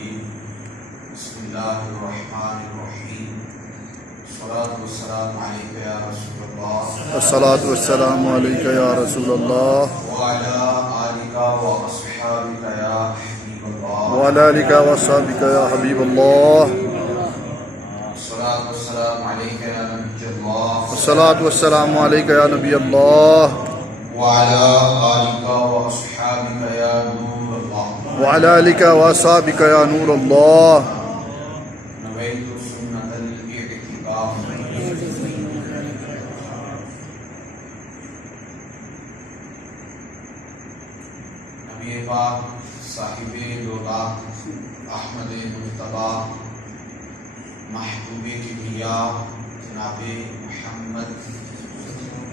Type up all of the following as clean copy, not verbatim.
الرجيم بسم الله الرحمن الرحيم الصلاة والسلام عليك يا رسول الله الصلاة والسلام عليك يا رسول الله وعلى آلك وأصحابك يا حبيب الله وعلى آلك وصحبك يا حبيب الله الصلاة والسلام عليك يا نبي الله الصلاة والسلام عليك يا نبي الله وعلى آلك وأصحابك يا نور الله وعلى آلك وصحبك يا نور الله نويت سنة الاعتكاف نبی پاک صاحب دولت احمد مجتبی محبوب کبریا جناب محمد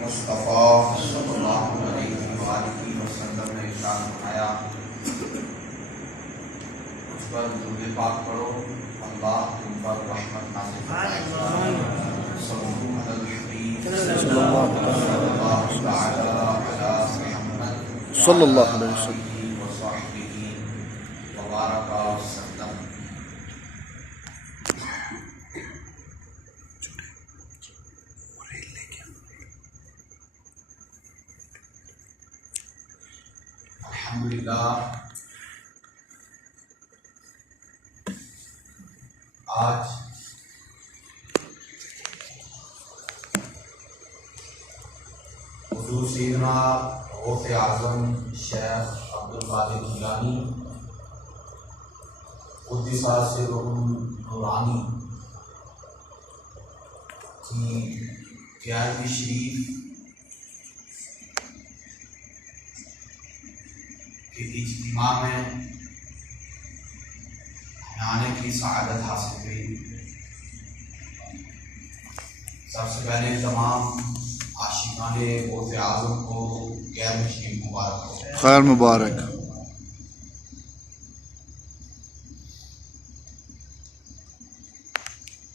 مصطفیٰ صلی اللہ علیہ وآلہ وسلم نے ارشاد فرمایا مجھ پر درود پاک پڑھو اللہ تم پر رحمت نازل فرمائے صلو علی الحبیب صلی اللہ تعالی علی محمد صلی اللہ علیہ وسلم وصحبہ وبارک وسلم. الحمدللہ آج حضور سیدنا غوث اعظم شیخ عبدالقادر جیلانی قدس سرہ نورانی کی 11ویں شریف کے اجتماع میں آنے کی سعادت حاصل ہوئی. سب سے پہلے تمام عاشقان غوث اعظم کو 11ویں شریف مبارک ہو. خیر مبارک.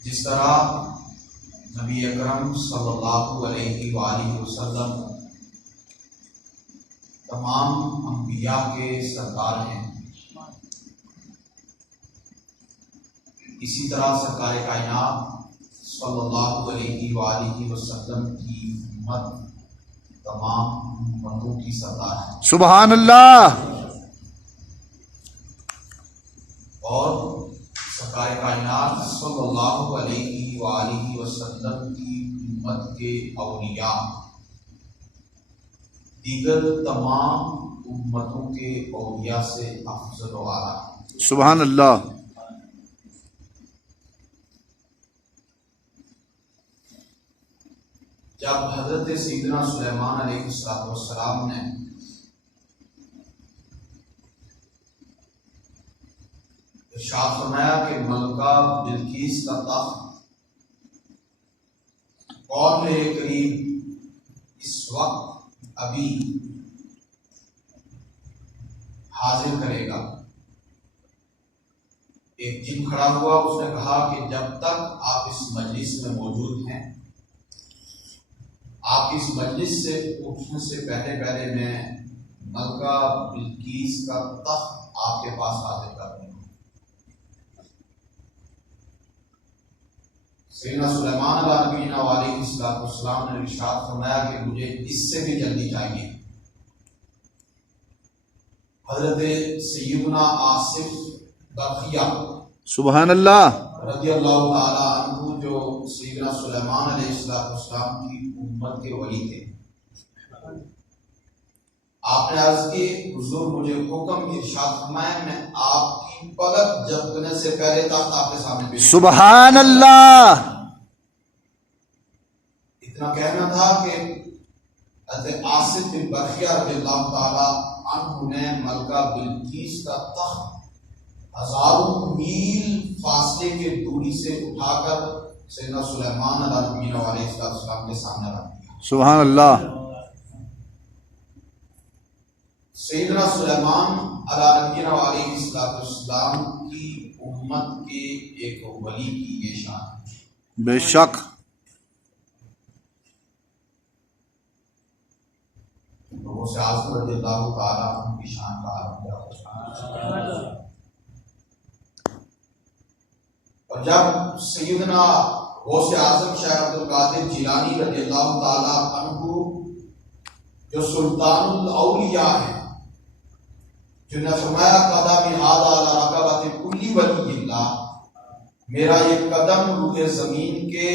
جس طرح نبی اکرم صلی اللہ علیہ وآلہ وسلم تمام انبیاء کے سردار ہیں، اسی طرح سرکار کائنات صلی اللہ علیہ وآلہ وسلم کی امت تمام امتوں کی سردار ہے. سبحان اللہ. اور سرکار کائنات صلی اللہ علیہ وآلہ وسلم کی امت کے اولیاء دیگر تمام امتوں کے اولیاء سے افضل و اعلیٰ ہیں. سبحان اللہ. جب حضرت سیدنا سلیمان علیہ السلام نے ارشاد فرمایا کہ ملکہ بلقیس کا تخت اور میرے قریب اس وقت ابھی حاضر کرے گا. ایک جن کھڑا ہوا، اس نے کہا کہ جب تک آپ اس مجلس میں موجود ہیں، آپ اس مجلس سے اٹھنے سے پہلے میں ملکہ بلقیس کا تخت آپ کے پاس حاضر کر دوں گا. سیدنا سلیمان علیہ نبینا علیہ السلام نے ارشاد فرمایا کہ مجھے اس سے بھی جلدی چاہیے. حضرت سیدنا آصف برقیہ سبحان اللہ. رضی اللہ تعالی عنہ جو سیدنا سلیمان علیہ السلام کی امت کے ولی تھے، آپ نے عرض کی حضور مجھے حکم ارشاد فرمائے میں آپ کی پلک جھپکنے سے پہلے تخت آپ کے سامنے پیش. سبحان اللہ. اتنا کہنا تھا کہ حضرت آصف بن برقیہ رضی اللہ تعالی عنہ نے ملکہ بلقیس کا تخت ہزاروں میل فاصلے کے دوری سے اٹھا کر سیدنا سلیمان علیہ السلام کے سامنے رکھ دیا. سبحان اللہ. سیدنا سلیمان علیہ السلام کی امت کے ایک ولی کی یہ شان ہے. بے شک. لوگوں سے آج رضی اللہ تعالیٰ عنہ کی شان کا عالم کیا. اور جب سیدنا غوث اعظم شیخ عبد القادر جیلانی رضی اللہ تعالی عنہ جو سلطان الاولیاء ہیں، جنہوں نے فرمایا قدم ھذا علی رقبۃ کل ولی اللہ، میرا یہ قدم روح زمین کے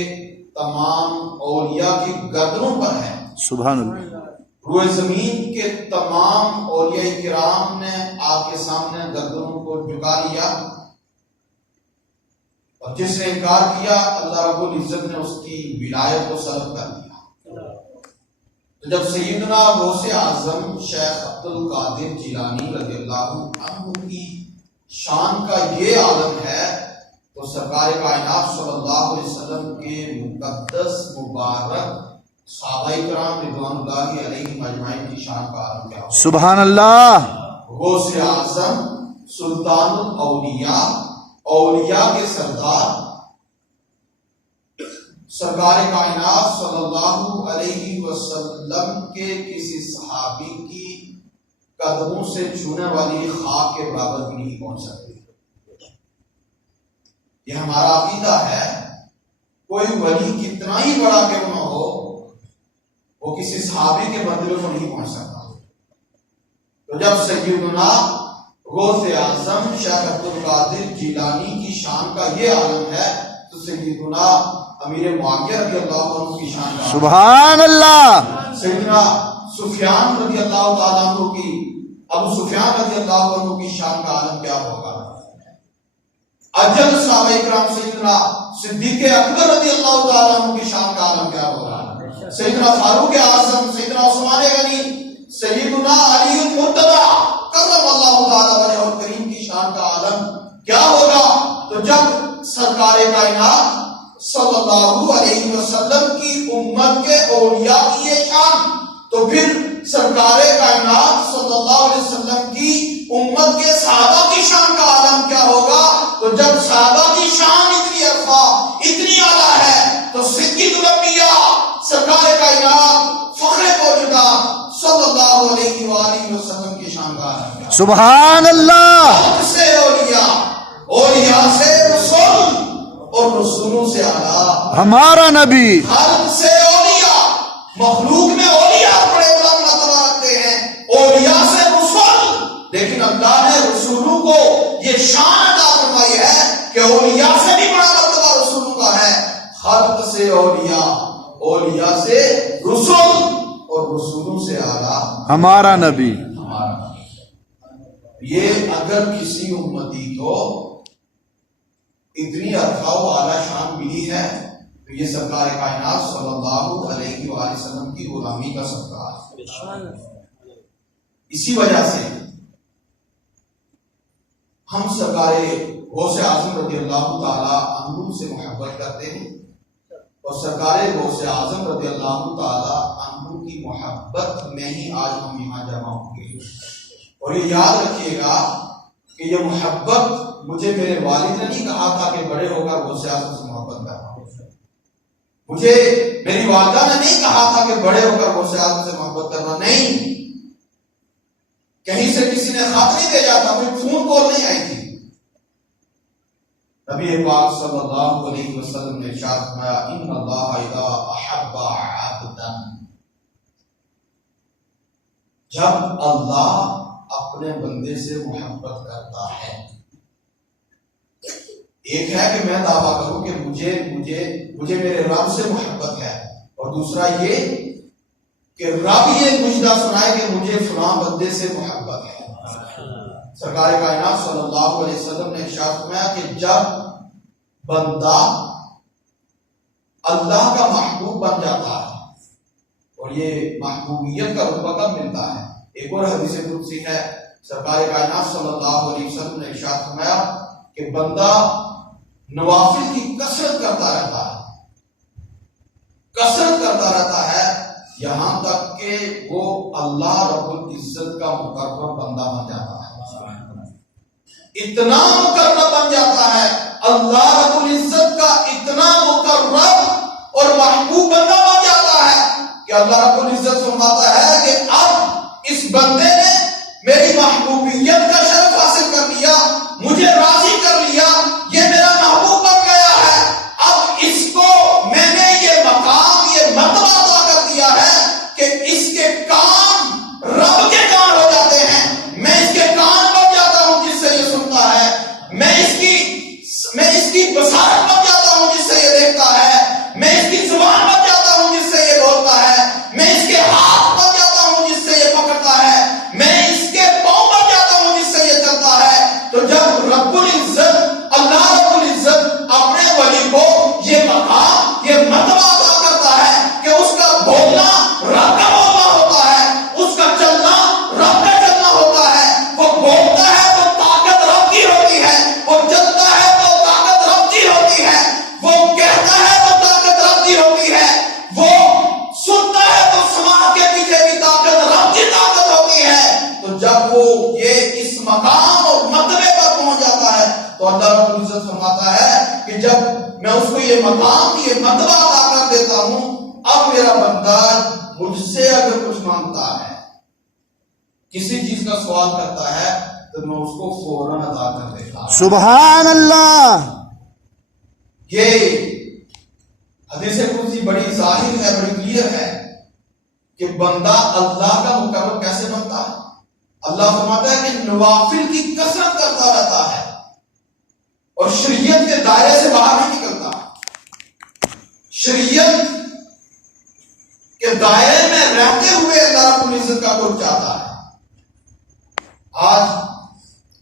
تمام اولیاء کی گردنوں پر ہے. سبحان اللہ. روح زمین کے تمام اولیاء کرام نے آپ کے سامنے گردنوں کو جھکا لیا، اور جس نے انکار کیا اللہ رب العزت نے اس کی ولایت کو سلب کر دیا. تو جب سیدنا غوث اعظم شیخ عبد القادر جیلانی رضی اللہ عنہ کی شان کا یہ عالم ہے، تو سرکار کائنات صلی اللہ علیہ وسلم کے مقدس مبارک صحابہ کرام رضوان اللہ علیہم اجمعین کی شان کا عالم کیا ہوگا؟ سبحان اللہ. غوث اعظم سلطان الاولیاء، اولیاء کے سردار، سرکار کائنات صلی اللہ علیہ وسلم کے کسی صحابی کی قدموں سے چھونے والی خاک کے برابر بھی نہیں پہنچ سکتے. یہ ہمارا عقیدہ ہے. کوئی ولی کتنا ہی بڑا کیوں نہ ہو، وہ کسی صحابی کے مرتبے کو نہیں پہنچ سکتا. تو جب سیدنا غوث اعظم شیخ عبد القادر جیلانی کی شان کا یہ عالم ہے، تو سیدنا امیر معاویہ رضی اللہ عنہ کی شان کا سبحان اللہ. سیدنا سفیان رضی اللہ تعالیٰ عنہ کی، ابو سفیان رضی اللہ عنہ کی شان کا عالم کیا ہوگا؟ اجل صحابہ کرام سیدنا صدیق اکبر رضی اللہ تعالیٰ عنہ کی شان کا عالم کیا ہوگا؟ سیدنا فاروق اعظم، سیدنا عثمان غنی، سیدنا علی المرتضی کرم اللہ تعالیٰ وجہہ الکریم کی شان کا عالم کیا ہوگا؟ تو جب سرکار کائنات صلی اللہ علیہ وسلم کی امت کے اولیاء کی یہ شان، تو پھر سرکار کائنات صلی اللہ علیہ وسلم کی امت کے صحابہ کی شان کا عالم کیا ہوگا؟ تو جب صحابہ کی شان اتنی عرفہ، اتنی اعلیٰ ہے، تو صدیق الانبیاء سرکار کائنات فخر موجودہ صلی اللہ علیہ وآلہ وسلم کی شان کا عالم کیا؟ سبحان اللہ. حق سے اولیاء، اولیاء سے رسول، اور رسولوں سے اعلیٰ ہمارا نبی. خلق سے اولیاء، مخلوق میں اولیاء بڑے بلند مرتبہ رکھتے ہیں، اولیاء سے رسول، لیکن اللہ نے رسولوں کو یہ شان عطا فرمائی ہے کہ اولیاء سے بھی بڑا مرتبہ رسولوں کا ہے. خلق سے اولیاء، اولیاء سے رسول، اور رسولوں سے اعلیٰ ہمارا نبی. ہمارا نبی. یہ اگر کسی امتی کو اتنی عرفہ و اعلیٰ شان ملی ہے، تو یہ سرکار کائنات صلی اللہ علیہ وآلہ وسلم کی غلامی کا صدقہ ہے. اسی وجہ سے ہم سرکار غوث اعظم رضی اللہ تعالی عنہ سے محبت کرتے ہیں، اور سرکار غوث اعظم رضی اللہ تعالی عنہ کی محبت میں ہی آج ہم یہاں جمع ہوں گے. اور یہ یاد رکھیے گا کہ یہ محبت مجھے میرے والد نے نہیں کہا تھا کہ بڑے ہو کر غوث اعظم سے محبت کرنا. مجھے میری والدہ نے نہیں کہا تھا کہ بڑے ہو کر غوث اعظم سے محبت کرنا. نہیں، کہیں سے کسی نے خط نہیں بھیجا تھا، کوئی فون کال نہیں آئی تھی. نبی پاک صلی اللہ علیہ وسلم نے ارشاد فرمایا ان اللہ اذا احب عبدا، جب اللہ اپنے بندے سے محبت کرتا ہے. ایک ہے کہ میں دعویٰ کروں کہ مجھے میرے رب سے محبت ہے، اور دوسرا یہ کہ رب یہ مجھے سنائے کہ مجھے فلاں بندے سے محبت ہے. سرکار کائنات صلی اللہ علیہ وسلم نے ارشاد فرمایا کہ جب بندہ اللہ کا محبوب بن جاتا ہے، اور یہ محبوبیت کا رتبہ کب ملتا ہے؟ ایک اور حدیث قدسی ہے، سرکار کائنات صلی اللہ علیہ وسلم نے ارشاد فرمایا کہ بندہ نوافل کی کثرت کرتا رہتا ہے یہاں تک کہ وہ اللہ رب العزت کا مقرب بندہ بن جاتا ہے. اتنا مقرب بن جاتا ہے، اللہ رب العزت کا اتنا مقرب اور محبوب بندہ بن جاتا ہے کہ اللہ رب العزت فرماتا ہے کہ اب اس بندے نے میری محبوبیت کا شرف حاصل کر لیا، مجھے راضی کر لیا، یہ میرا محبوب بن گیا. رب العزت اللہ رب العزت اپنے ولی کو یہ مقام یہ مرتبہ عطا کرتا ہے کہ اس کا بولنا رب کا بولنا ہوتا ہے، اس کا چلنا رب کا چلنا ہوتا ہے، وہ بولتا ہے تو طاقت رب کی ہوتی ہے، وہ چلتا ہے تو طاقت رب کی ہوتی ہے، وہ کہتا ہے تو طاقت رب کی ہوتی ہے، وہ سنتا ہے تو سماعت کے پیچھے بھی طاقت رب کی طاقت ہوتی ہے۔ تو جب وہ یہ اس مقام اور مرتبے پر پہنچ جاتا ہے تو اللہ رب العزت فرماتا ہے کہ جب میں اس کو یہ مقام یہ مرتبہ عطا کر دیتا ہوں، اب میرا بندہ مجھ سے اگر کچھ مانگتا ہے، کسی چیز کا سوال کرتا ہے تو میں اس کو فوراً عطا کر دیتا ہوں۔ سبحان اللہ۔ یہ حدیث قدسی بڑی ظاہر ہے، بڑی کلیئر ہے کہ بندہ اللہ کا مقرب کیسے بنتا ہے۔ اللہ فرماتا ہے کہ نوافل کی کثرت کرتا رہتا ہے اور شریعت کے دائرے سے باہر نہیں نکلتا، شریعت کے دائرے میں رہتے ہوئے اللہ رب العزت کا قرب چاہتا ہے۔ آج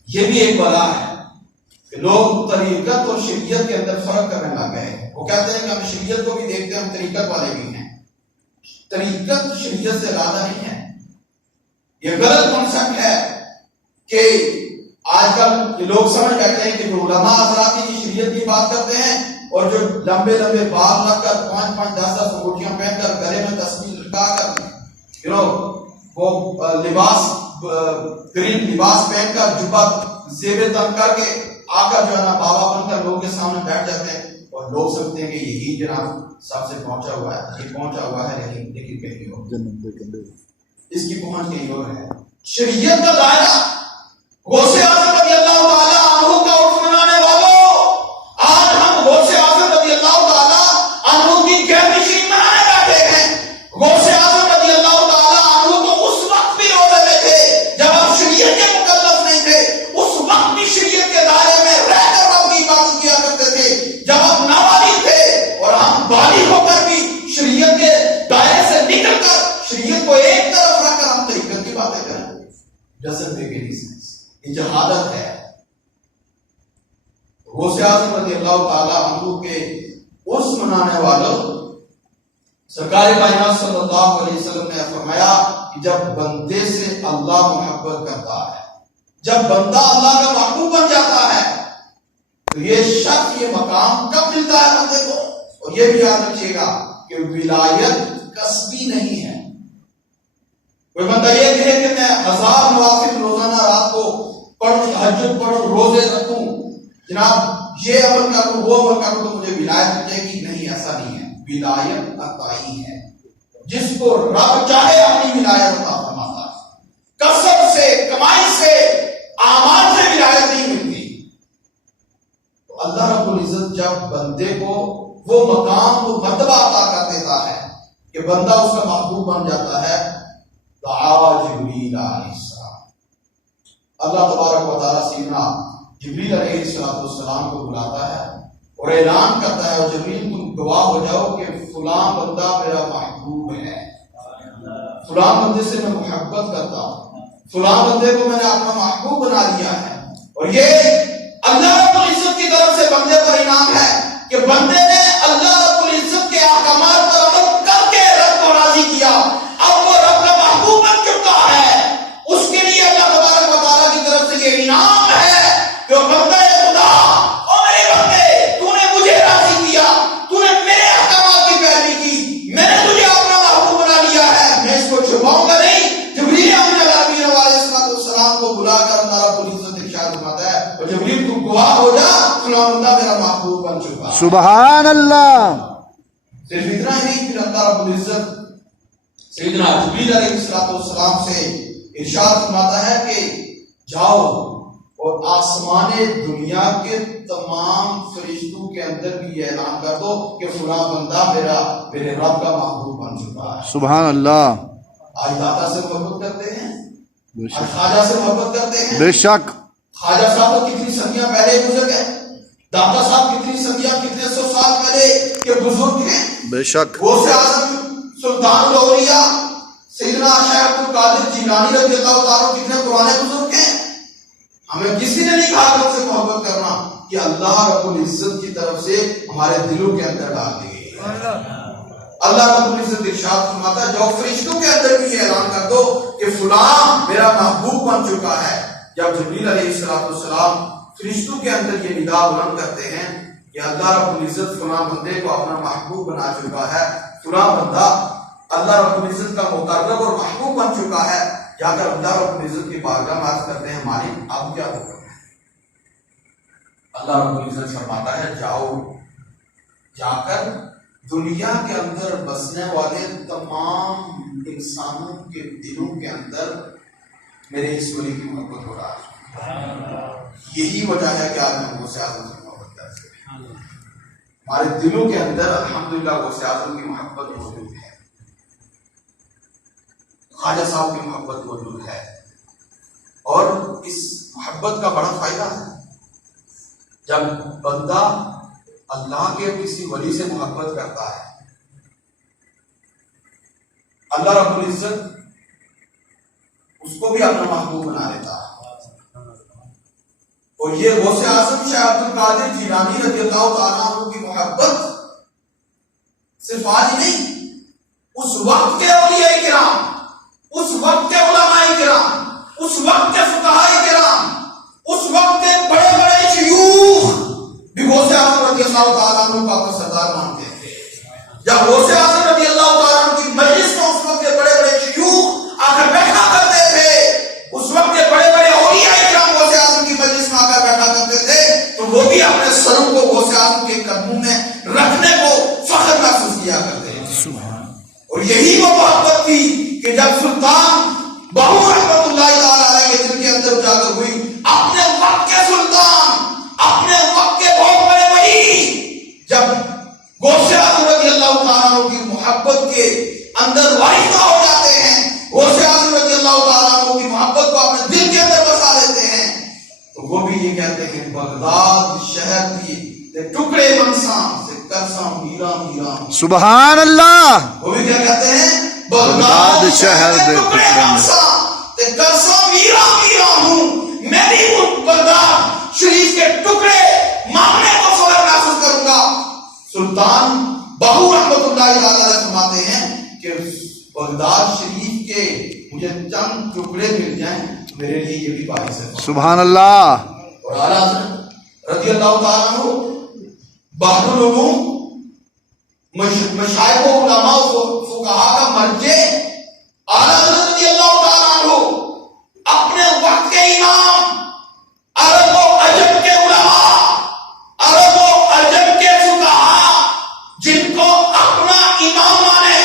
یہ بھی ایک بلا ہے کہ لوگ طریقت اور شریعت کے اندر فرق کرنے لگ گئے ہیں۔ وہ کہتے ہیں کہ ہم شریعت کو بھی دیکھتے ہیں، ہم طریقت والے بھی ہیں۔ طریقت شریعت سے زیادہ نہیں ہے، یہ غلط کنسپٹ ہے کہ آج کل لوگ سمجھ بیٹھتے ہیں کہ جو علماء حضرات کی شریعت کی بات کرتے ہیں اور جو لمبے لمبے بال رکھ کر 5-5 10 انگوٹھیاں پہن کر گلے میں تسبیح لٹکا کر وہ لباس گرین لباس پہن کر جبہ زیب تن کر کے آ کر جو ہے نا بابا بن کر لوگوں کے سامنے بیٹھ جاتے ہیں اور لوگ سمجھتے ہیں کہ یہی جناب سب سے پہنچا ہوا ہے، یہ پہنچا ہوا ہے لیکن کہیں اور اس کی پہنچ کہیں اور ہے۔ شریعت کا دائرہ غوث اعظم رضی اللہ تعالی عنہ کا عرف منانے والوں، آج ہم غوث اعظم رضی اللہ تعالی عنہ کی غیر نشین منانے بیٹھے ہیں۔ غوث اعظم رضی اللہ تعالی عنہ کو اس وقت بھی روزے میں تھے جب آپ شریعت کے مکلف نہیں تھے، اس وقت بھی شریعت کے دائرے میں رہ کر رب کی عبادت کیا کرتے تھے۔ جب آپ نابالغ تھے اور ہم بالغ ہو کر بھی شریعت کے دائرے سے نکل کر شریعت کو ایک طرف رکھ کر ہم طریقت کی باتیں کریں، جسد بے گری سے یہ جہالت ہے۔ غوث اعظم رضی اللہ تعالی عنہ کے عرس منانے والوں سرکار کائنات صلی اللہ علیہ وسلم نے فرمایا کہ جب بندے سے اللہ محبت کرتا ہے، جب بندہ اللہ کا محبوب بن جاتا ہے تو یہ شخص یہ مقام کب ملتا ہے بندے کو۔ اور یہ بھی یاد رکھیے گا کہ ولایت کسبی نہیں ہے۔ کوئی بندہ یہ کہے کہ میں 1000 نوافل روزانہ رات کو پڑھوں، تہجد پڑھوں، روزے رکھوں، جناب یہ عمل کروں وہ عمل کروں تو مجھے ولایت ملے گی، نہیں، ایسا نہیں ہے۔ ولایت عطائی ہے، جس کو رب چاہے اپنی ولایت عطا فرماتا ہے۔ کسب سے، کمائی سے، اعمال سے ولایت نہیں ملتی۔ تو اللہ رب العزت جب بندے کو وہ مقام وہ مرتبہ عطا کر دیتا ہے کہ بندہ اس کا محبوب بن جاتا ہے، دعا جبریل علیہ السلام، اللہ تبارک و تعالیٰ سیدنا جبریل علیہ السلام کو بلاتا ہے اور اعلان کرتا ہے، اور جبریل تم گواہ ہو جاؤ کہ فلاں بندہ میرا محبوب ہے، فلاں بندے سے میں محبت کرتا ہوں، فلاں بندے کو میں نے اپنا محبوب بنا لیا ہے۔ اور یہ اللہ رب العزت کی طرف سے بندے پر انعام ہے کہ بندے نے اللہ رب العزت کے احکامات پر عمل کر کے رب کو راضی کیا، اب وہ رب کا محبوب بن چکا ہے۔ اس کے لیے اللہ تبارک و تعالیٰ کی طرف سے یہ انعام ہے کہ وہ بندہ خدا، او میرے بندے، تو نے مجھے راضی کیا، تو نے میرے احکامات کی پیروی کی، میں نے تجھے اپنا محبوب بنا لیا ہے، میں اس کو چھپاؤں گا نہیں۔ جبریل علیہ السلام کو بلا کر اللہ رب العزت ارشاد فرماتا ہے، اور جبریل تو گواہ ہو جا، فلاں بندہ میرا محبوب بن چکا ہے۔ سبحان اللہ۔ صرف اتنا ہی نہیں، پھر اللہ رب العزت سیدنا جبریل علیہ السلام سے ارشاد فرماتا ہے کہ جاؤ اور آسمان دنیا کے تمام فرشتوں کے اندر بھی یہ اعلان کر دو کہ فلاں بندہ میرے رب کا محبوب بن چکا ہے۔ سبحان اللہ۔ آج داتا سے محبت کرتے ہیں، بے آج شک، خواجہ سے محبت کرتے ہیں۔ بے شک۔ خواجہ صاحب تو کتنی صدیاں پہلے گزر گئے، داتا صاحب کتنی صدیاں، کتنے سو سال پہلے کے بزرگ ہیں۔ بے شک۔ غوث اعظم سلطان الاولیاء سیدنا شیخ عبد القادر جیلانی رضی اللہ تعالیٰ کتنے پرانے بزرگ ہیں۔ ہمیں کسی نے نہیں کہا کہ ان سے محبت کرنا، کہ اللہ رب العزت کی طرف سے ہمارے دلوں کے اندر ڈال دی گئی ہے۔ اللہ رب العزت ارشاد فرماتا ہے جاؤ فرشتوں کے اندر بھی یہ اعلان کر دو کہ فلاں میرا محبوب بن چکا ہے۔ جب جبریل علیہ السلام فرشتوں کے اندر یہ ندا بلند کرتے ہیں کہ اللہ رب العزت فلاں بندے کو اپنا محبوب بنا چکا ہے، فلاں بندہ اللہ رب العزت کا مقرب اور محبوب بن چکا ہے، جا کر اللہ رب العزت کی بارگاہ میں عرض کرتے ہیں مالک اب کیا ہوگا؟ اللہ رب العزت فرماتا ہے جاؤ، جا کر دنیا کے اندر بسنے والے تمام انسانوں کے دلوں کے اندر میرے اس ولی کی محبت ہو رہا ہے۔ یہی وجہ ہے کہ آج ہم غوث اعظم سے محبت کرتے ہیں، ہمارے دلوں کے اندر الحمدللہ غوث اعظم کی محبت موجود ہے، خواجہ صاحب کی محبت موجود ہے، اور اس محبت کا بڑا فائدہ ہے۔ جب بندہ اللہ کے کسی ولی سے محبت کرتا ہے، اللہ رب العزت اس کو بھی اپنا محبوب بنا لیتا ہے۔ اور یہ غوث اعظم شیخ عبد القادر جیلانی رضی اللہ تعالیٰ عنہ کی محبت صرف آج نہیں، اس وقت کے اولیاء کرام، اس وقت کے علماء کرام، اس وقت کے فقہاء کرام، اس وقت کے بڑے بڑے شیوخ بھی غوث اعظم رضی اللہ تعالیٰ عنہ کو اپنا سردار مانتے تھے۔ جب غوث اعظم رضی اللہ تعالیٰ عنہ کی مجلس میں اس وقت کے بڑے بڑے شیوخ آ کر بیٹھا کرتے تھے، اس وقت کے بڑے بڑے اولیاء کرام غوث اعظم کی مجلس میں آ کر بیٹھا کرتے تھے، تو وہ بھی اپنے سروں کو غوث اعظم کے قدموں میں رکھنے کو فخر محسوس کیا کرتے تھے۔ اور یہی وہ محبت تھی کہ جب سلطان بہو رحمت اللہ تعالیٰ علیہ کے دل کے اندر اجاگر ہوئی، اپنے وقت کے سلطان، اپنے وقت کے بہت بڑے ولی جب غوث اعظم رضی اللہ تعالیٰ عنہ کی محبت کے اندر وارثہ ہو جاتے ہیں، غوث اعظم رضی اللہ تعالیٰ عنہ کی محبت کو اپنے دل کے اندر بسا لیتے ہیں، تو وہ بھی یہ کہتے ہیں بغداد شہر کی ٹکڑے منسان سے کرساں میرا میرا، سبحان اللہ۔ وہ بھی کیا کہتے ہیں بغداد شہر دے ٹکڑے منسان تے کرساں میرا میرا ہوں، میں بھی اس بغداد شریف کے ٹکڑے مانگنے کو فخر محسوس کروں گا۔ سلطان بہو رحمت اللہ علیہ فرماتے ہیں کہ بغداد شریف کے مجھے چند ٹکڑے مل جائیں میرے لیے یہ بھی باعث ہے۔ سبحان اللہ۔ اور اعلیٰ حضرت رضی اللہ تعالیٰ عنہ بحر العلوم مشائخ و علماء و فقہاء کا مرجع اعلیٰ حضرت رضی اللہ تعالیٰ عنہ اپنے وقت کے امام، عرب و عجم کے علماء، عرب و عجم کے فقہاء، جن کو اپنا امام مانے،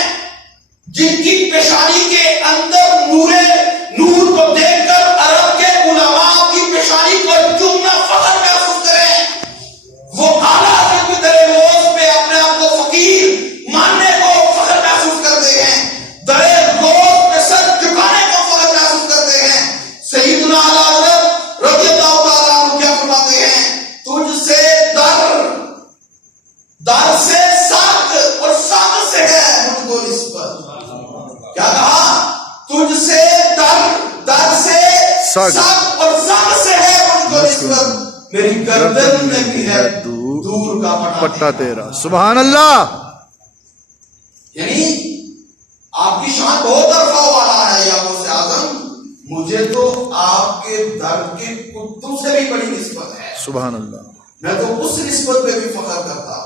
جن کی پیشانی کے اندر نور کو دیکھ کر عرب کے علماء کی پیشانی کو چومنا فخر محسوس کریں، وہ اعلیٰ حضرت کی در روز پہ اپنے آپ کو فقیر ماننے کو فخر محسوس کرتے ہیں، در روز پہ سر جھکانے کو فخر محسوس کرتے ہیں۔ سیدنا اعلیٰ حضرت رضی اللہ تعالیٰ عنہ کیا فرماتے ہیں؟ تجھ سے در سے سخت اور سخت سے ہے مجھ کو نسبت۔ کیا کہا؟ تجھ سے در سے سخت اور سخت سے ہے مجھ کو نسبت، میری گردن میں بھی ہے دور کا پٹا تیرا۔ سبحان اللہ۔ یعنی آپ کی شان بہت عرفہ والا ہے یا غوث اعظم، مجھے تو آپ کے درد کے کتوں سے بھی بڑی نسبت ہے۔ سبحان اللہ۔ میں تو اس نسبت پہ بھی فخر کرتا،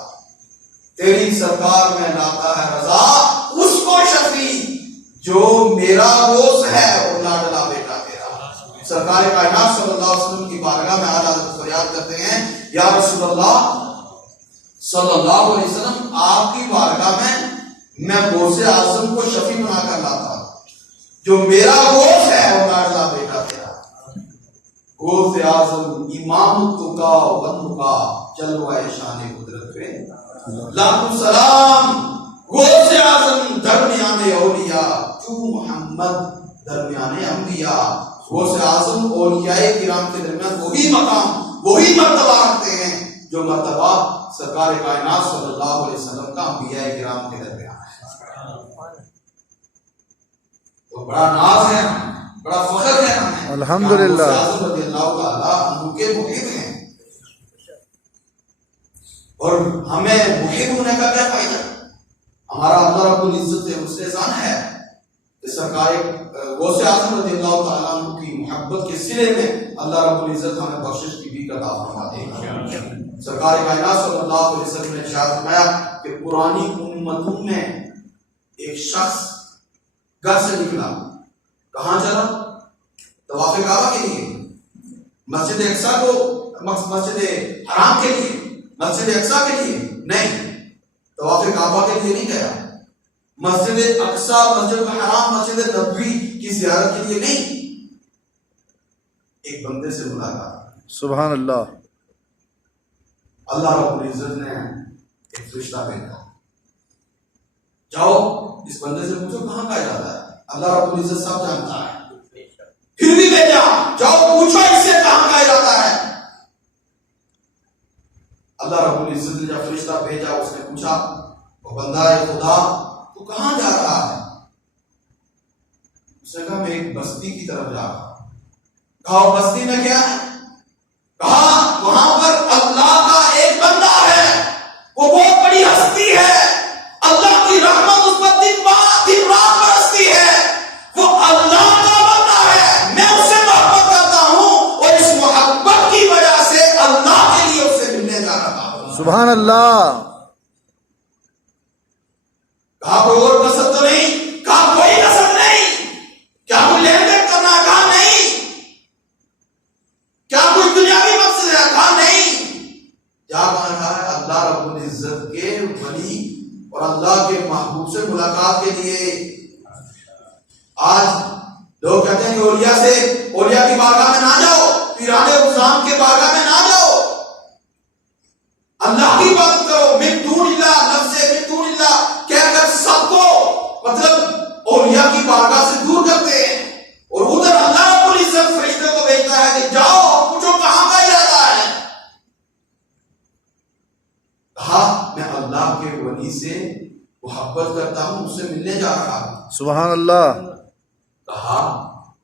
تیری سرکار میں لاتا ہے رضا اس کو شفیع جو میرا روز ہے اور لاڈلا بیٹا تیرا۔ سرکار کائنات صلی اللہ علیہ وسلم کی بارگاہ میں اعلیٰ حضرت فریاد کرتے ہیں یا رسول اللہ صلی اللہ علیہ وسلم، آپ کی بارگاہ میں غوث اعظم کو شفیع بنا کر لاتا ہوں، جو میرا غوث ہے اور لاڈلا بیٹا تیرا۔ غوث اعظم امام التقا والنقا جلوہ شان قدرت پہ لاکھوں سلام۔ غوث اعظم درمیان اولیاء تو محمد درمیان انبیاء۔ غوث اعظم اولیاء کرام کے درمیان وہی مقام، وہی مرتبہ رکھتے ہیں جو مرتبہ سرکار کائنات صلی اللہ علیہ وسلم کا انبیاء کرام کے درمیان ہے۔ تو بڑا ناز ہے بڑا فخر ہے ہمیں الحمدللہ۔ کہ ہم غوث اعظم رضی اللہ تعالیٰ عنہ کے محب ہیں، اور ہمیں محب ہونے کا کیا فائدہ؟ ہمارا اللہ رب العزت سے مستحسان ہے کہ سرکار غوث اعظم رضی اللہ تعالیٰ عنہ کی محبت کے سلے میں اللہ رب العزت ہمیں بخشش کی بھی عطا فرما دے گا۔ سرکار کائنات صلی اللہ علیہ وسلم نے ارشاد فرمایا کہ پرانی امتوں میں ایک شخص گھر سے نکلا، کہاں چلا؟ طواف کعبہ کے لیے، مسجد اقصی کو، مسجد حرام کے لیے، مسجد اقصی کے لیے نہیں، طواف کعبہ کے لیے نہیں گیا، مسجد اقصی، مسجد حرام، مسجد نبوی کی زیارت کے لیے نہیں، ایک بندے سے ملاقات۔ سبحان اللہ۔ اللہ رب العزت نے ایک فرشتہ بھیجا، جاؤ اس بندے سے پوچھو کہاں کا ارادہ ہے۔ اللہ رب العزت سب جانتا ہے، پھر بھی بھیجا، جاؤ پوچھو اس سے کہاں کا ارادہ ہے۔ اللہ رب العزت نے جب فرشتہ بھیجا، اس نے پوچھا، وہ بندہ ہے خدا تو کہاں جا رہا ہے؟ اس نے کہا میں ایک بستی کی طرف جا رہا ہوں۔ کہا بستی میں کیا ہے؟ کہا وہاں پر اللہ کا ایک بندہ ہے، وہ بہت بڑی ہستی ہے، اللہ کی رحمت اس پر دن رات برستی ہے، وہ اللہ کا بندہ ہے، میں اس سے محبت کرتا ہوں اور اس محبت کی وجہ سے اللہ کے لیے اس سے ملنے جا رہا ہوں۔ سبحان اللہ۔ کہا کوئی اور قصد تو نہیں؟ کہا کوئی قصد نہیں۔ کیا کوئی لین دین کرنا ہے؟ کہا نہیں۔ کیا کوئی دنیاوی مقصد ہے؟ کہا نہیں۔ کیا کہا ہے؟ اللہ رب العزت کے ولی اور اللہ کے محبوب سے ملاقات کے لیے۔ آج لوگ کہتے ہیں کہ اولیاء کی بارگاہ میں نہ جاؤ، پیران رضام کے بارگاہ میں نہ جاؤ، اللہ کی بات کرو، من دون اللہ، نفس من دون اللہ کہہ کر سب کو مطلب اولیاء کی بارگاہ سے دور کرتے ہیں، اور ادھر اللہ رب العزت فرشتے کو بھیجتا ہے کہ جاؤ پوچھو کہاں کا ارادہ ہے۔ کہا میں اللہ کے ولی سے محبت کرتا ہوں، اس سے ملنے جا رہا ہوں۔ سبحان اللہ۔ کہا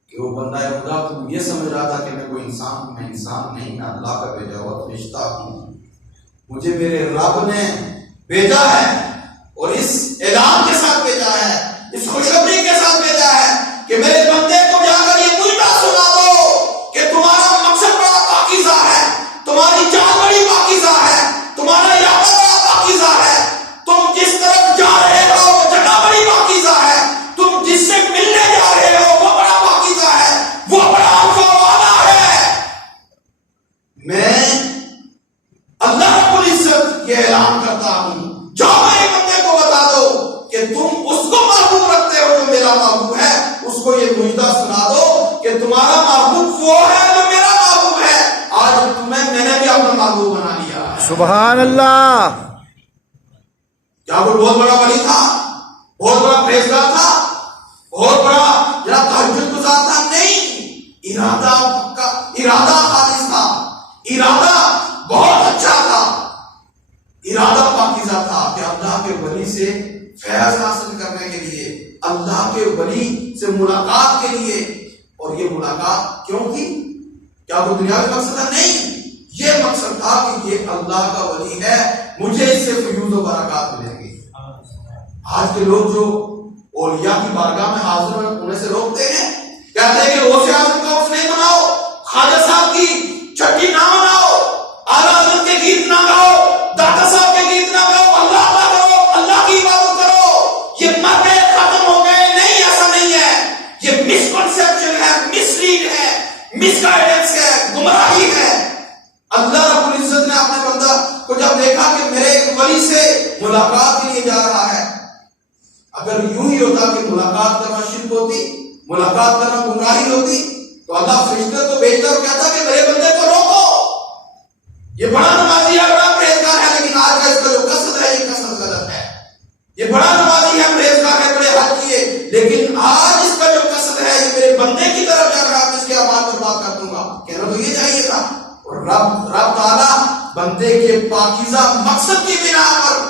کہ وہ بندہ خدا تم یہ سمجھ رہا تھا کہ میں کوئی انسان ہوں؟ میں انسان نہیں، میں اللہ کا بھیجا ہوا فرشتہ ہوں، مجھے میرے رب نے بھیجا ہے اور اس اعلان کے ساتھ بھیجا ہے، اس خوشخبری کے ساتھ بھیجا ہے کہ میرے بندے کو جا کر یہ مجھے سنا دو کہ تمہارا مقصد بڑا پاکیزہ ہے، تمہاری چال بڑی پاکیزہ ہے، تمہارا ارادہ بڑا پاکیزہ ہے، تم جس طرف جا رہے ہو وہ جگہ بڑی پاکیزہ ہے، تم جس سے ملنے جا رہے ہو وہ بڑا پاکیزہ ہے، وہ بڑا والا ہے۔ میں اللہ رب العزت یہ اعلان کرتا ہوں، جاؤ میرے بندے کو بتا دو کہ تم اس کو محبوب رکھتے ہو جو میرا محبوب ہے، اس کو یہ مجدہ سنا دو کہ تمہارا محبوب وہ ہے جو میرا محبوب ہے، آج تمہیں میں نے بھی اپنا محبوب بنا لیا ہے۔ سبحان اللہ۔ کیا وہ بہت بڑا ولی تھا، بہت بڑا پرہیزگار تھا، بہت بڑا جناب تہجد گزار تھا؟ نہیں، ارادہ خالص تھا، ارادہ بہت اچھا تھا، ارادہ پاکیزہ تھا کہ اللہ کے ولی سے فیض حاصل کرنے کے لیے، اللہ کے ولی سے ملاقات کے لیے۔ اور یہ ملاقات کیوں تھی؟ کیا وہ دنیاوی مقصد تھا؟ نہیں، یہ مقصد تھا کہ یہ اللہ کا ولی ہے، مجھے اس سے فیوز و برکات ملیں گی۔ آج کے لوگ جو اولیاء کی بارگاہ میں حاضر ہیں انہیں سے روکتے ہیں، کہتے ہیں کہ غوث اعظم کا عرس نہیں مناؤ، خواجہ صاحب کی چھٹی نہ مناؤ، اعلیٰ حضرت کے گیت نہ گاؤ، داتا صاحب کے گیت نہ گاؤ، اللہ کا کرو، اللہ کی عبادت کرو، یہ مر گئے، ختم ہو گئے۔ نہیں، ایسا نہیں ہے، یہ مسکنسیپشن ہے، مس لیڈ ہے، مس گائیڈنس ہے، گمراہی ہے۔ اللہ رب العزت نے اپنے بندہ کو جب دیکھا کہ میرے ایک ولی سے ملاقات کے لیے جا رہا ہے، اگر یوں ہی ہوتا کہ ملاقات کرنا شرک ہوتی، ملاقات کرنا گمراہی ہوتی، تو اللہ فرشتے کو بھیجتا اور کہتا کہ میرے بندے کو روکو، یہ بڑا نمازی ہے، بڑا پرہیزگار ہے، لیکن آج کا اس کا جو قصد ہے یہ قصد غلط ہے۔ یہ بڑا نمازی ہے، پرہیزگار ہے، بڑے حج کیے، لیکن آج اس کا جو قصد ہے یہ میرے بندے کی طرف جا رہا ہے، اس کے اعمال پر بات کر دوں گا۔ کہنا تو یہ چاہیے تھا، اور رب تعالیٰ بندے کے پاکیزہ مقصد کی بنا پر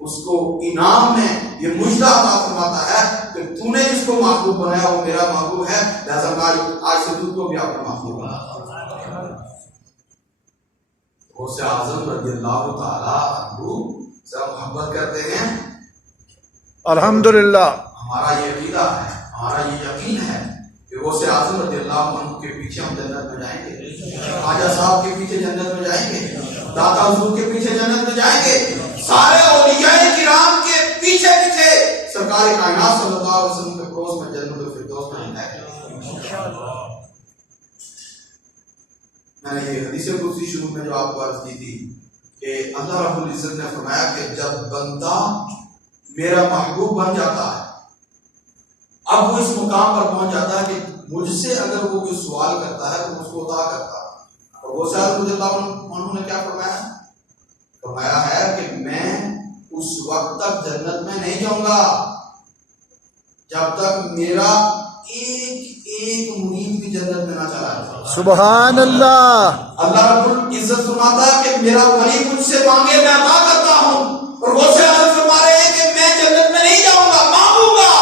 اس کو انعام میں یہ مجدہ عطا فرماتا ہے کہ تو نے اس کو محبوب بنایا، وہ میرا محبوب ہے، لہذا آج سے تو کو بھی اپنا محبوب بنا۔ غوث اعظم رضی اللہ تعالی عنہ سے محبت کرتے ہیں، الحمدللہ۔ ہمارا یہ عقیدہ ہے، ہمارا یہ یقین ہے کہ غوث اعظم رضی اللہ عنہ کے پیچھے ہم جنت میں جائیں گے، خواجہ صاحب کے پیچھے جنت میں جائیں گے، داتا حضور کے پیچھے جنت میں جائیں گے، سارے اولیاء کرام کے پیچھے پیچھے سرکار کائنات صلی اللہ علیہ وسلم کے پڑوس میں جنت الفردوس میں جائیں گے۔ میں نے یہ حدیث قدسی شروع میں جو آپ کو عرض کی تھی کہ اللہ رب العزت نے فرمایا کہ جب بندہ میرا محبوب بن جاتا ہے، اب وہ اس مقام پر پہنچ جاتا ہے کہ مجھ سے اگر وہ کوئی سوال کرتا ہے تو مجھ کو عطا کرتا ہے۔ اور غوث اعظم رضی اللہ عنہ نے کیا فرمایا؟ فرمایا ہے کہ میں اس وقت تک جنت میں نہیں جاؤں گا جب تک میرا ایک مرید بھی جنت میں نہ چلا جائے۔ سبحان اللہ۔ اللہ رب العزت فرماتا ہے کہ میرا ولی مجھ سے مانگے میں عطا کرتا ہوں، اور غوث اعظم فرما رہے ہیں کہ میں جنت میں نہیں جاؤں گا، مانگوں گا،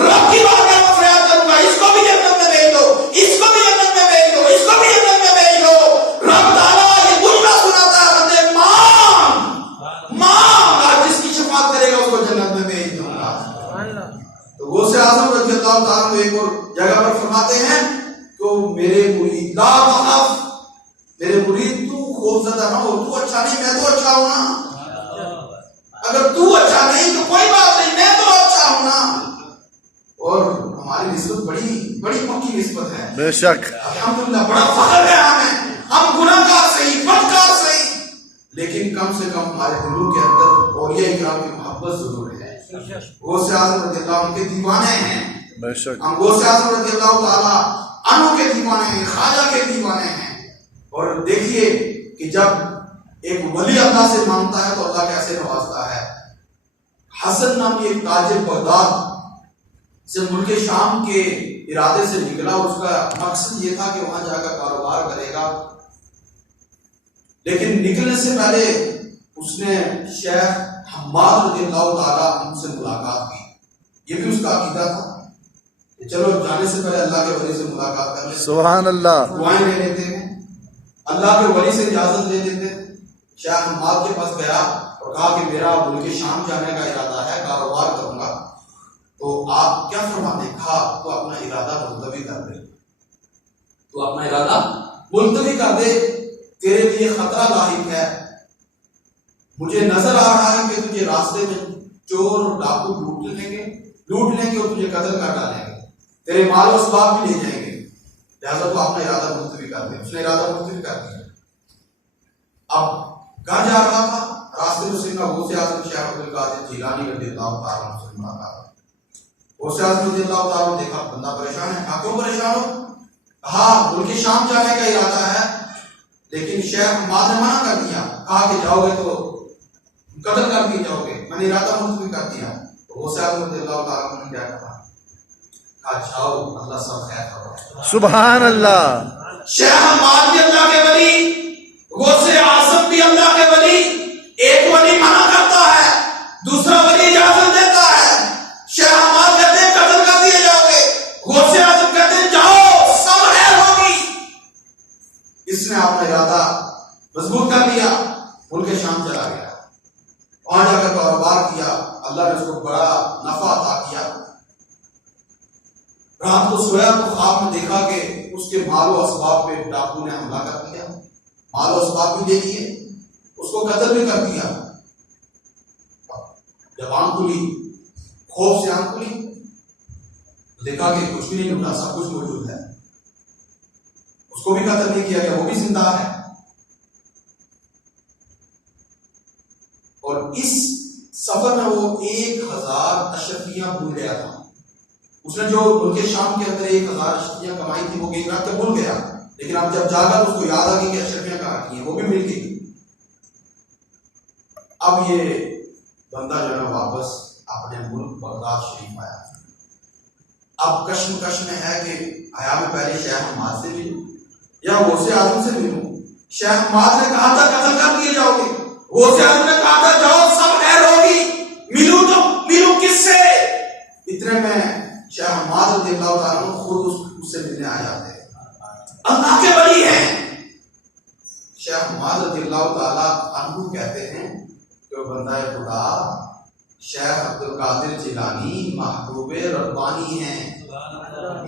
رب کی بارگاہ میں فریاد کروں گا، اس کو بھی جنت میں بھیج دو، اس کو بھی جنت میں بھیج دو، اس کو بھی جنت میں بھیج دو۔ رب تعالیٰ یہ بجلا سناتا ہے، بندے مانگ، آج جس کی شفاعت کرے گا اس کو جنت میں بھیج دوں گا۔ تو غوث اعظم رضی اللہ تعالیٰ عنہ ایک اور جگہ پر فرماتے ہیں تو میرے مرید لا تخف، میرے مرید تو خوف زدہ نہ ہو، تو اچھا نہیں میں تو اچھا ہوں نا، اگر تو اچھا نہیں تو کوئی بات نہیں، میں تو اچھا ہوں نا۔ اور ہماری نسبت بڑی پکی نسبت ہے، بے شک، الحمدللہ بڑا فخر ہے ہمیں، ہم گناہگار صحیح، بدکار صحیح، لیکن کم سے کم ہمارے دلوں کے اندر اولیاء کرام کی محبت ضرور ہے۔ غوث اعظم رضی اللہ عنہ کے دیوانے ہیں، بے شک، ہم غوث اعظم رضی اللہ تعالیٰ عنہ کے دیوانے ہیں، خواجہ کے دیوانے ہیں۔ اور دیکھیے کہ جب ایک ولی اللہ سے مانگتا ہے تو اللہ کیسے نوازتا ہے۔ حسن نامی ایک تاجر بغداد سے ملک شام کے ارادے سے نکلا، اور اس کا مقصد یہ تھا کہ وہاں جا کر کاروبار کرے گا، لیکن نکلنے سے پہلے اس نے شیخ حماد رضی اللہ تعالیٰ عنہ سے ملاقات کی۔ یہ بھی اس کا عقیدہ تھا کہ چلو جانے سے پہلے اللہ کے ولی سے ملاقات کر لیتے، سبحان اللہ، دعائیں لے لیتے ہیں، اللہ کے ولی سے اجازت لے لیتے۔ شیخ حماد کے پاس گیا اور کہا کہ میرا ملک شام جانے کا ارادہ ہے، کاروبار کروں گا، تو آپ کیا فرماتے ہیں؟ کہا تو اپنا ارادہ ملتوی کر دے، تو اپنا ارادہ ملتوی کر دے، تیرے لیے خطرہ لاحق ہے، مجھے نظر آ رہا ہے کہ تجھے راستے میں چور اور ڈاکو لوٹ لیں گے اور تجھے قتل کر ڈالیں گے، تیرے مال و اسباب بھی لے جائیں گے، لہٰذا تو اپنا ارادہ ملتوی کر دے۔ اس نے ارادہ ملتوی کر دیا۔ اب کہاں جا رہا تھا؟ راستے میں سیدنا غوث اعظم شیخ عبد القادر جیلانی رضی اللہ تعالیٰ عنہ سے ملاقات۔ غوث اعظم رضی اللہ تعالیٰ عنہ دیکھا بندہ پریشان ہے، کیوں پریشان ہو؟ کہا ملک شام جانے کا ارادہ ہے، لیکن شیخ حماد نے منع کر دیا، کہا کہ جاؤ گے تو قتل کر دیے جاؤ گے، میں نے ارادہ ملتوی کر دیا۔ تو غوث اعظم رضی اللہ تعالیٰ عنہ نے کیا کہا؟ کہا جاؤ، اللہ سب خیر کرو۔ سبحان اللہ۔ شیخ حماد بھی اللہ کے ولی، غوث اعظم بھی اللہ کے ولی، ایک ولی منع کرتا ہے، دوسرا ولی اجازت دیتا ہے۔ شیخ حماد کہتے ہیں قتل کر دیے جاؤ گے، غوث اعظم کہتے ہیں جاؤ سب خیر ہوگی۔ اس نے اپنا ارادہ مضبوط کر لیا، ملک شام چلا گیا، وہاں جا کر کاروبار کیا، اللہ نے اس کو بڑا نفع عطا کیا۔ رات کو سویا تو خواب میں دیکھا کہ اس کے مال و اسباب پہ ڈاکو نے حملہ کر دیا، مال و اسباب بھی دے دیے، اس کو قتل بھی کر دیا۔ جب آنکھ کھلی، خوف سے آنکھ کھلی، دیکھا کہ کچھ بھی نہیں اٹھا، سب کچھ موجود ہے، اس کو بھی قتل نہیں کیا گیا، وہ بھی زندہ ہے۔ اور اس سفر میں وہ 1000 اشرفیاں بھول گیا تھا۔ اس نے جو ملک شام کے اندر 1000 اشرفیاں کمائی تھی وہ ایک رات تک بھول گیا، لیکن اب جب جاگا تو اس کو یاد آ گئی کہ اشرفیاں کہاں رکھی ہیں، وہ بھی مل گئی۔ اب یہ بندہ جو ہے واپس اپنے ملک بغداد شریف آیا۔ اب کشمکش میں ہے کہ آیا میں پہلے شیخ حماد سے ملوں یا غوث اعظم سے ملوں۔ شیخ حماد نے کہا تھا قتل کر دیے جاؤ گے، غوث اعظم نے کہا تھا جاؤ سب خیر ہوگی، ملوں تو ملوں کس سے؟ اتنے میں معاذ رضی اللہ تعالی عنہ کہتے ہیں کہ وہ بندہ خدا شیخ عبد القادر جیلانی محبوب ربانی ہیں.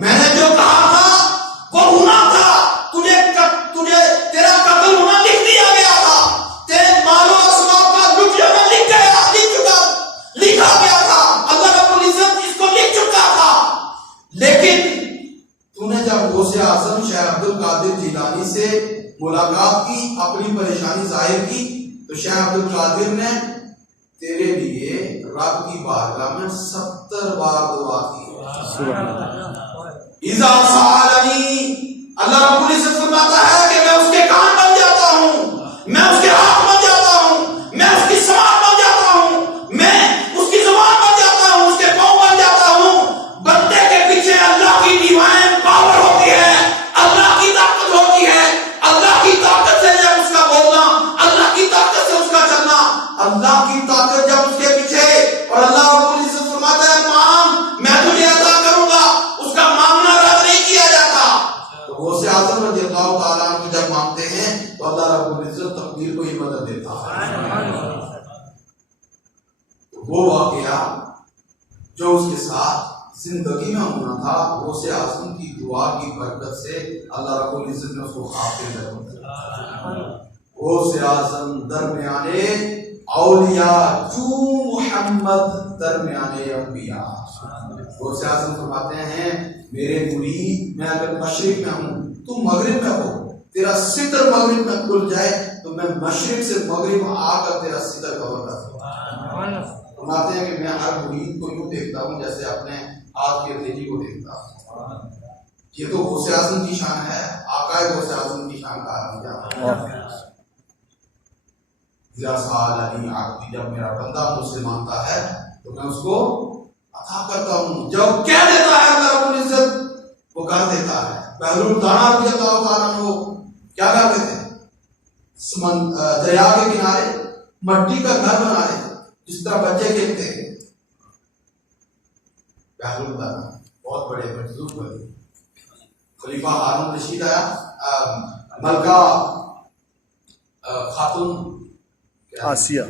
میں نے جو کہا تھا وہ ہونا تھا. تجھے تیرا قتل ہونا لکھ دیا گیا تھا. تیرے مال و اسباب کا لٹ جانا لکھا گیا تھا. اللہ رب العزت اس کو لکھ چکا تھا. لیکن تو نے جب غوث اعظم شیخ عبد القادر جیلانی سے ملاقات کی, اپنی پریشانی ظاہر کی, تو شیخ عبد القادر نے تیرے لیے رب کی بارگاہ میں 70 بار دعا کی. اذا سالنی, اللہ رب العزت فرماتا ہے کہ میں اس کے کان بن جاتا ہوں, میں اس کے ہاتھ بن جاتا ہوں, میں اس کی سماعت بن جاتا ہوں, میں اس کی زبان بن جاتا ہوں, اس کے پاؤں بن جاتا ہوں. بندے کے پیچھے اللہ کی ڈیوائن پاور ہوتی ہے, اللہ کی طاقت ہوتی ہے. اللہ کی طاقت سے جب اس کا بولنا, اللہ کی طاقت سے اس کا چلنا, اللہ کی طاقت جب اس کے پیچھے, اور اللہ رب العزت فرماتا ہے مانگ میں تجھے عطا کروں گا, اس کا مانگنا رد نہیں کیا جاتا. تو غوث اعظم رضی اللہ تعالیٰ عنہ جب مانگتے ہیں تو اللہ رب العزت تقدیر کو ہی مدد دیتا ہے. وہ واقعہ جو اس کے ساتھ زندگی میں ہونا تھا, غوث اعظم کی دعا کی برکت سے اللہ رب العزت نے اس کو خواب کے اندر بتایا. غوث اعظم درمیانے اولیاء جو محمد درمیانے انبیاء. غوث اعظم فرماتے ہیں میرے مرید, میں اگر مشرق میں ہوں تو مغرب میں ہو, تیرا ستر مغرب میں کھل جائے تو میں مشرق سے مغرب آ کر تیرا ستر کور کر دوں. فرماتے ہیں کہ میں ہر مرید کو یوں دیکھتا ہوں جیسے اپنے ہاتھ کے ہتھیلی کو دیکھتا ہوں. یہ تو غوث اعظم کی شان ہے, آقا غوث اعظم کی شان کا آدمی. جب میرا بندہ مجھ سے مانگتا ہے تو میں اس کو عطا کرتا ہوں. جب کہہ دیتا ہے اللہ رب العزت وہ کر دیتا ہے. بہلول دانا رضی اللہ تعالیٰ عنہ کیا کرتے تھے, دریا کے کنارے مٹی کا گھر بنا رہے تھے جس طرح بچے کھیلتے ہیں. بہلول دانا بہت بڑے مجذوب بنے. خلیفہ ہارون رشید آیا, ملکہ خاتون آسیہ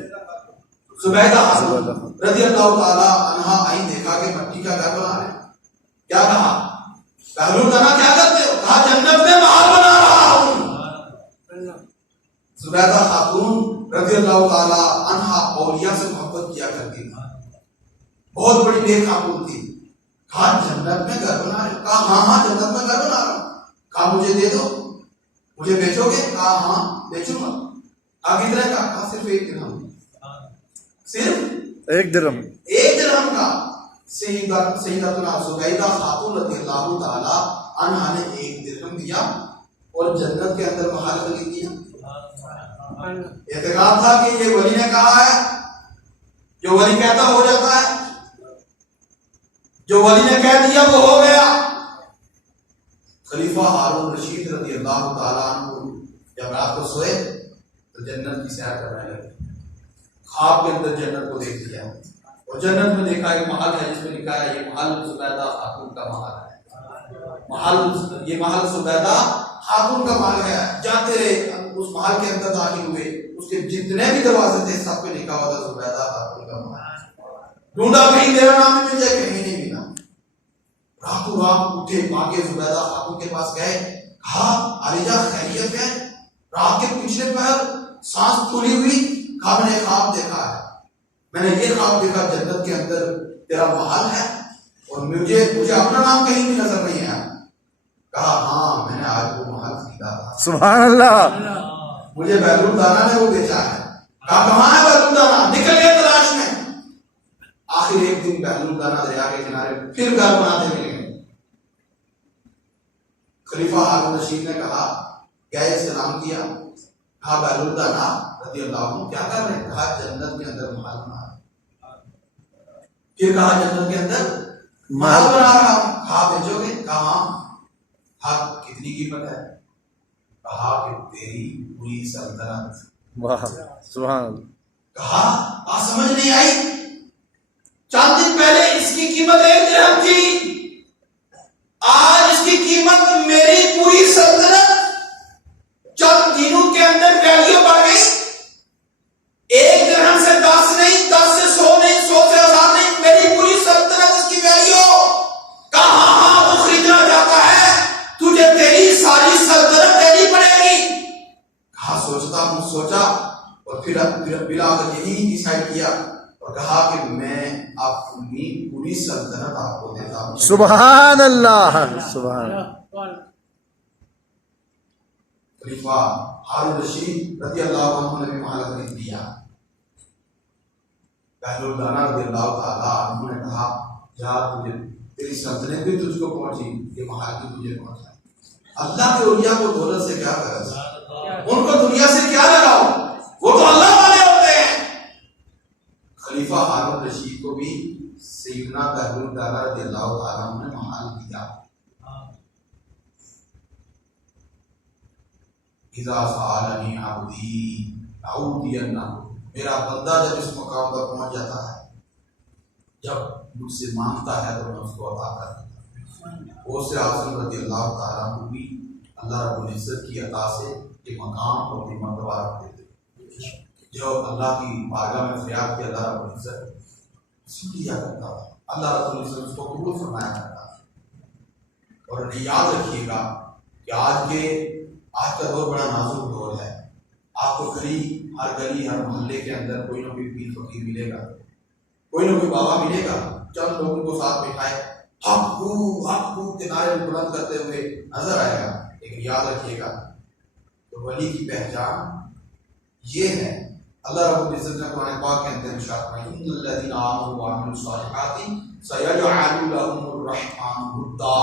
زبیدہ رضی اللہ تعالی عنہا آئی, دیکھا کہ مٹی کا گھر بنا رہے. کیا کہا بہلول دانا کیا کرتے ہو؟ کہا جنت میں محل بنا رہا ہوں. زبیدہ خاتون رضی اللہ تعالی عنہا اولیاء سے محبت کیا کرتی تھی, بہت بڑی نیک خاتون تھی. کہا جنت میں گھر بنا رہے؟ کہا ہاں جنت میں گھر بنا رہا ہوں. کہا مجھے دے دو, مجھے بیچو گے؟ کہا ہاں بیچوں گا. کتنے کا؟ کہا صرف 1 درہم. صرف 1 درہم. 1 درہم کا. سیدتنا زبیدہ خاتون رضی اللہ تعالی عنہا نے 1 درہم دیا اور جنت کے اندر محل خرید دیا. اعتقاد تھا کہ یہ ولی نے کہا ہے, جو ولی کہتا ہو جاتا ہے, جو ولی نے کہہ دیا وہ ہو گیا. خلیفہ ہارون رشید رضی اللہ تعالیٰ عنہ جب رات کو سوئے تو جنت کی سیر کرنے لگے. خواب کے اندر جنت کو دیکھ لیا اور جنت میں دیکھا ایک محل ہے جس میں لکھا ہے یہ محل زبیدہ خاتون کا محل ہے. یہ محل زبیدہ خاتون کا محل ہے. جاتے رہے, اس محل کے اندر داخل ہوئے, اس کے جتنے بھی دروازے تھے سب پہ لکھا ہوا تھا زبیدہ خاتون کا محل. ڈھونڈا کہیں میرا نام مل جائے, کہیں نہیں ملا. راتوں رات اٹھے, بھاگے, زبیدہ خاتون کے پاس گئے. کہا عالیجہ خیریت ہے؟ رات کے پچھلے پہر سانس پھولی ہوئی. کہا میں نے خواب دیکھا ہے, میں نے یہ خواب دیکھا جنت کے اندر تیرا محل ہے اور مجھے اپنا نام کہیں بھی نظر نہیں آیا. کہا ہاں میں نے آج وہ محل خریدا تھا. سبحان اللہ. مجھے بہلول دانا نے وہ بیچا ہے. کہا کہاں ہے بہلول دانا؟ نکل گئے تلاش میں. آخر ایک دن بہلول دانا دریا کے کنارے پھر گھر بناتے ملے. خلیفہ ہارون رشید نے کہا, گئے سلام کیا. کہا بہلول دانا رضی اللہ عنہ کیا کر رہے ہیں؟ کہا جنت کے اندر محل بنا رہا. پھر کہا جنت کے اندر محل بنا رہا ہوں. کہا بیچو گے؟ کہا ہاں. کہا کتنی قیمت ہے؟ کہا کہ تیری پوری سلطنت. واہ سبحان اللہ. کہا بات سمجھ نہیں آئی. چند دن پہلے اس کی قیمت 1 درہم تھی, آج اس کی قیمت میری پوری سلطنت چند دنوں کے اندر ویلیو اور پھر بلاغت یہی ڈیسائیڈ کیا اور کہا کہ میں اپنی پوری سلطنت آپ کو دیتا ہوں. سبحان اللہ، سبحان اللہ. خلیفہ ہارون رشید رضی اللہ عنہ نے بھی محل خرید دیا. پہلو دانا رضی اللہ تعالیٰ عنہ نے کہا یار تجھے تیری سلطنت بھی تجھ کو پہنچی، یہ محل بھی تجھے پہنچا. اللہ کے اولیاء کو دولت سے کیا غرض، ان کو دنیا سے کیا لگاؤ، وہ تو اللہ والے ہوتے ہیں. خلیفہ ہارون رشید کو بھی سیدنا پہلو دانا رضی اللہ تعالیٰ عنہ نے محل دیا. اذا سألنی عبدی لأعطینہ، میرا بندہ جب اس مقام پر پہنچ جاتا ہے، جب مجھ سے مانگتا ہے تو میں اس کو عطا کر دیتا ہوں. غوث اعظم رضی اللہ تعالیٰ عنہ بھی اللہ رب العزت کی عطا سے یہ مقام اور اپنی مرتبہ رکھتے تھے. جو اللہ کی بارگاہ میں فریاد کی اللہ رب العزت سن لیا کرتا تھا، اللہ رب العزت اس کو قبول فرمایا کرتا تھا. اور یاد رکھیے گا کہ آج کا دور بڑا نازک دور ہے. آپ کو ہر گلی ہر محلے کے اندر کوئی نہ کوئی پیر فقیر ملے گا، کوئی نہ کوئی بابا ملے گا، چند لوگوں کو ساتھ بٹھائے حق کے نعرے بلند کرتے ہوئے نظر آئے گا. لیکن یاد رکھیے گا تو ولی کی پہچان یہ ہے. اللہ رب العزت نے قرآن پاک کے اندر ارشاد فرمایا ان الذین آمنوا وعملوا الصالحات سیجعل لهم الرحمن ودا.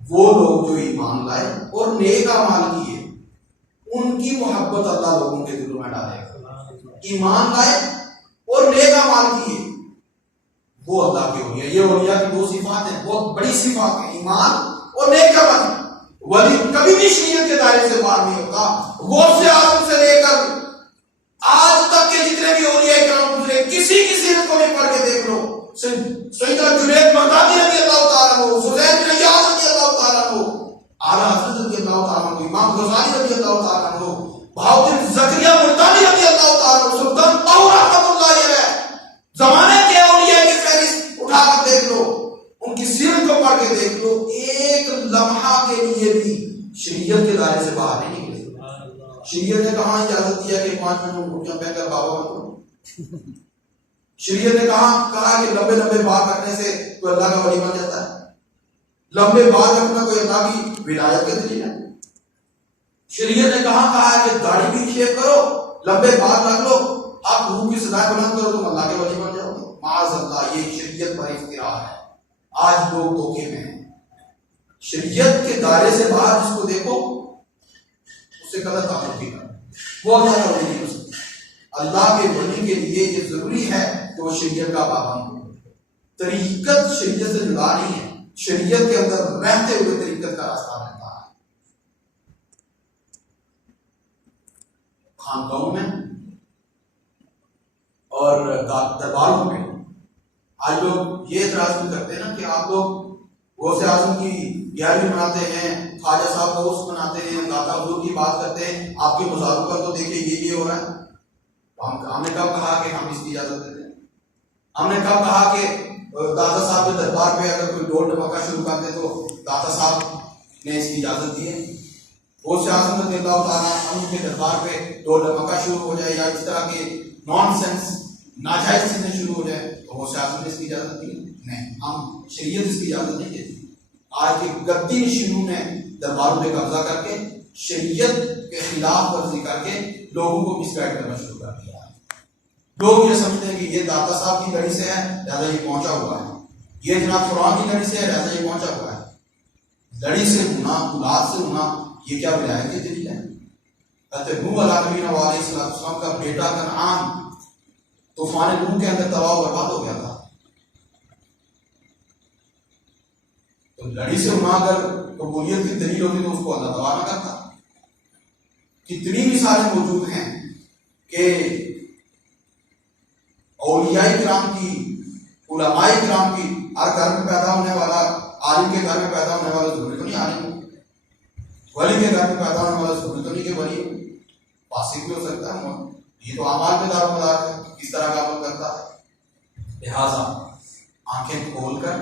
وہ لوگ جو ایمان لائے اور نیک اعمال کیے، ان کی محبت اللہ لوگوں کے دلوں میں ڈالے گا. ایمان لائے اور نیک اعمال کیے وہ اللہ کے اولیاء. یہ اولیاء کی دو صفات ہیں، بہت بڑی صفات ہیں، ایمان اور نیک عمل. ولی کبھی بھی شریعت کے دائرے سے باہر نہیں ہوتا. غوث اعظم سے لے کر آج تک کے جتنے بھی اولیاء کرام گزرے، کسی کی سیرت کو بھی پڑھ کے دیکھ لو. سیدنا جنید بغدادی رضی اللہ تعالیٰ عنہ، فضیل بن عیاض رضی اللہ تعالیٰ عنہ، اعلیٰ حضرت رضی اللہ تعالیٰ عنہ، امام غزالی رضی اللہ تعالیٰ عنہ، بہاؤالدین زکریا ملتانی رضی اللہ تعالیٰ عنہ، سلطان طاؤ رحمۃ اللہ علیہ، زمانے کے اولیاء کی فہرست اٹھا کر دیکھ لو، ان کی سیرت کو پڑھ کے دیکھ لو. ایک لمحہ کے لیے بھی شریعت کے دائرے سے باہر نہیں نکلے. شریعت نے کہاں اجازت دیا کہ 5 منٹ روٹیاں پہ کر بابا بنو؟ شریعت نے کہا کہ لمبے بال رکھنے سے کوئی اللہ کا ولی بن جاتا ہے؟ لمبے بال رکھنا کوئی اللہ کی ولایت کے دلیل ہے؟ شریعت نے کہا کہ داڑھی بھی شیو کرو، لمبے بال رکھ لو، آپ روح کی سزائیں بلند کرو، تم اللہ کے ولی بن جاؤ گے؟ معاذ اللہ، یہ شریعت پر اختراع ہے. آج لوگ دھوکے میں ہیں. شریعت کے دائرے سے باہر جس کو دیکھو اس سے غلط تعلق بھی کرو، وہ اللہ کا ولی نہیں ہو سکتا. اللہ کے ولی کے لیے یہ ضروری ہے کہ وہ شریعت کا پابند ہو. طریقت شریعت سے جدا نہیں ہے، شریعت کے اندر رہتے ہوئے طریقت کا راستہ رہتا ہے. خانقاہوں میں اور درباروں میں آج لوگ یہ اعتراض بھی کرتے ہیں نا کہ آپ لوگ غوث اعظم کی 11ویں مناتے ہیں، خواجہ صاحب کو اس مناتے ہیں، داتا حضور کی بات کرتے ہیں، آپ کے مزاروں پر تو دیکھیں یہ ہو رہا ہے. ہم نے کب کہا کہ ہم اس کی اجازت دیتے ہیں؟ ہم نے کب کہا کہ داتا صاحب کے دربار پہ اگر کوئی ڈول ڈمکا شروع کر دے تو داتا صاحب نے اس کی اجازت دی ہے؟ غوث اعظم رضی اللہ تعالیٰ عنہ کے دربار پہ ڈول ڈمکا شروع ہو جائے یا اس طرح کے نان سینس ناجائز چیزیں شروع ہو جائے تو غوث اعظم نے اس کی اجازت دی نہیں. ہم شریعت اس کی اجازت نہیں دیتی. آج کے گدی نشینوں نے درباروں پہ قبضہ کر کے شریعت کے خلاف ورزی کر کے لوگوں کو مس گائیڈ کرنا شروع کر دیا. لوگ یہ سمجھتے ہیں کہ یہ داتا صاحب کی لڑی سے ہے لہٰذا یہ پہنچا ہوا ہے، یہ جناب قرآن کی لڑی سے ہے لہٰذا یہ پہنچا ہوا ہے. لڑی سے ہونا، اولاد سے ہونا، یہ کیا ولایت کے دلیل ہے؟ حضرت نوح علیہ السلام کا بیٹا کنعان طوفان نوح کے اندر تباہ و برباد ہو گیا تھا. تو لڑی سے ہونا اگر قبولیت کی دلیل ہوتی تو اس کو اللہ تباہ نہ کرتا. کتنی مثالیں موجود ہیں کہ اولیاء کرام کی، علماء کرام کی، ہر گھر میں پیدا ہونے والا، عالم کے گھر میں پیدا ہونے والا ضروری تو نہیں عالم ہو، ولی کے گھر میں پیدا ہونے والا ضروری تو نہیں کہ ولی ہو، فاسق بھی ہو سکتا ہے. یہ تو اعمال پہ دار و مدار ہے، کس طرح کا عمل کرتا ہے. لہٰذا آنکھیں کھول کر